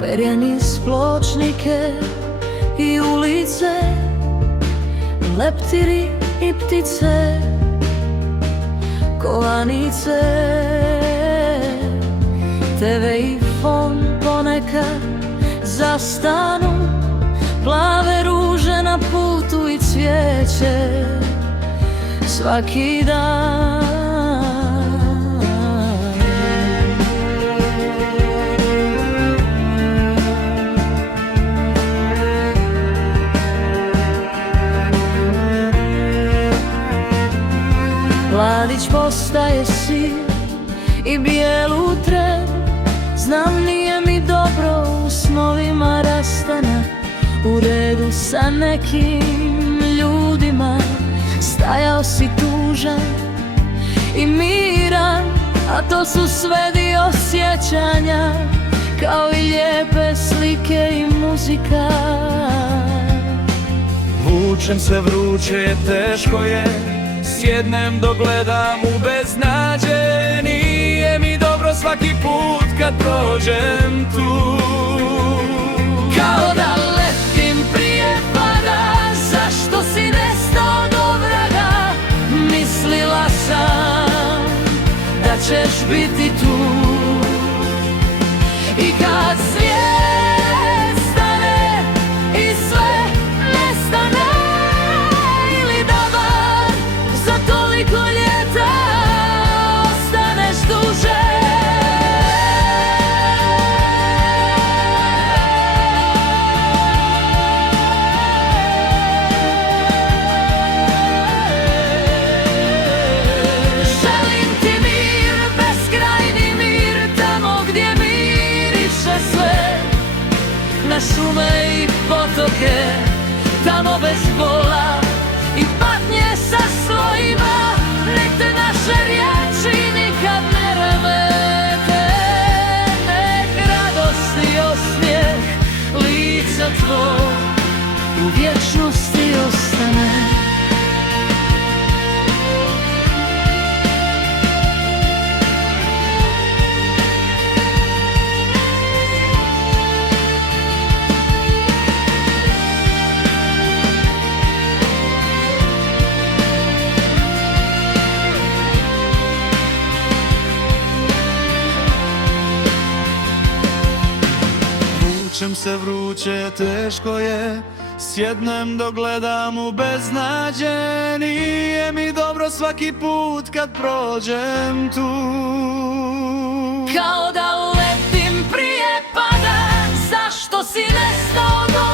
perje niz pločnike i ulice, leptiri i ptice, kovanice, TV i fon ponekad zastanu, plave ruže na putu i cvijeće svaki dan. Mladić postaje sin i bijelu tren, znam nije mi dobro u snovima rastanak, u redu sa nekim ljudima, stajao si tužan i miran, a to su sve dio sjećanja, kao i lijepe slike i muzika. Vučem se vruće, teško je, sjednem dok gledam u beznađe, nije mi dobro svaki put kad prođem tu. Kao da letim prije pada, zašto si nestao do vraga, mislila sam da ćeš biti tu. I kad svijet stane i sve nestane, ili da bar za toliko ljeta ostaneš duže. Želim ti mir, beskrajni mir, tamo gdje miriše sve, na šume i potoke, tamo bez bola i patnje sa slojima, nek te naše riječi nikad ne remete, nek radost i osmijeh lica tvoj u vječnosti ostane. Vučem se vruće, teško je, sjednem dok gledam u beznađe, nije mi dobro svaki put kad prođem tu. Kao da letim prije pada, zašto si nestao do